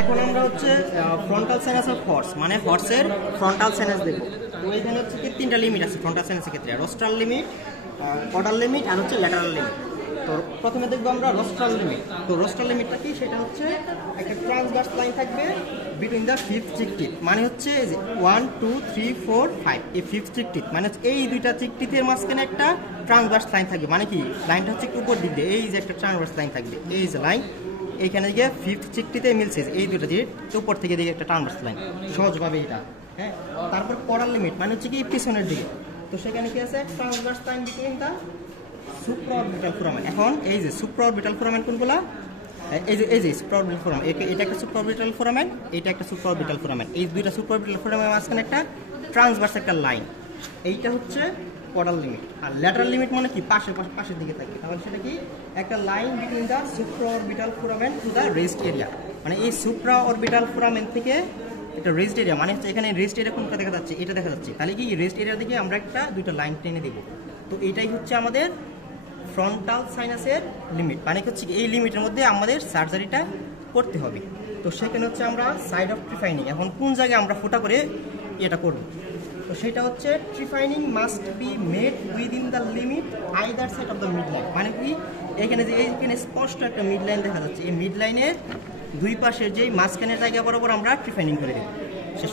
এখন আমরা হচ্ছে ফ্রন্টাল সাইনাস অফ হর্স মানে হর্সের ফ্রন্টাল সাইনাস দেখব। তো এখানে হচ্ছে কি তিনটা লিমিট আছে ফ্রন্টাল সাইনাসের ক্ষেত্রে, রোস্ট্রাল লিমিট, কডাল লিমিট আর হচ্ছে ল্যাটারাল লিমিট। তো প্রথমে দেখবো আমরা রোস্ট্রাল লিমিট। তো রোস্ট্রাল লিমিটটা কি, সেটা হচ্ছে একটা ট্রান্সভার্স লাইন থাকবে between the fifth cheek teeth, মানে হচ্ছে 1 2 3 4 5 এই ফিফথ চিক টিথ, মানে এই দুইটা চিক টিথের মাঝখানে একটা ট্রান্সভার্স লাইন থাকবে। মানে কি, লাইনটা হচ্ছে একটু উপর দিক দিয়ে এই যে একটা ট্রান্সভার্স লাইন থাকবে, এই যে লাইন এইখানে গিয়ে ফিফথ চিকটিতে মিলছে, এই দুটো দিয়ে উপর থেকে দিকে একটা ট্রান্সভার্স লাইন, সহজভাবে এটা। হ্যাঁ, তারপর কডাল লিমিট মানে হচ্ছে কি পিছনের দিকে। তো সেখানে কি আছে, transverse line between the supraorbital foramen. এখন এই যে সুপ্রাঅরবিটাল ফোরামেন কোনগুলা, এই যে সুপ্রাঅরবিটাল ফোরামেন, এটা একটা সুপ্রাঅরবিটাল ফোরামেন, এটা একটা সুপ্রাঅরবিটাল ফোরামেন। এই দুইটা সুপ্রাঅরবিটাল ফোরামেনের মাঝখানে একটা ট্রান্সভার্স একটা লাইন, এইটা হচ্ছে কডাল লিমিট। আর ল্যাটারাল লিমিট মানে কি, পাশের দিকে থাকবে। তাহলে সেটা কি, একটা line between the supraorbital foramen to the rest area, মানে এই সুপ্রাঅরবিটাল ফোরামেন থেকে একটা রেস্ট এরিয়া, মানে হচ্ছে এখানে রেস্ট এরিয়া কোনটা দেখা যাচ্ছে, এটা দেখা যাচ্ছে। তাহলে কি রেস্ট এরিয়া থেকে আমরা দুইটা লাইন টেনে দেবো। তো এটাই হচ্ছে আমাদের ফ্রন্টাল সাইনাসের লিমিট, মানে হচ্ছে এই লিমিটের মধ্যে আমাদের সার্জারিটা করতে হবে। তো সেখানে হচ্ছে আমরা সাইড অফ ট্রিফাইনিং, এখন কোন জায়গায় আমরা ফোটা করে এটা করব। তো সেটা হচ্ছে trephining must be made within the limit either side of the mid line, মানে কি এখানে যে এইখানে স্পষ্ট একটা মিড লাইন দেখা যাচ্ছে, এই মিড লাইনের দুই পাশের যেই মাঝখানের জায়গা বরাবর আমরা ট্রিফাইনিং করে দেব। শেষ।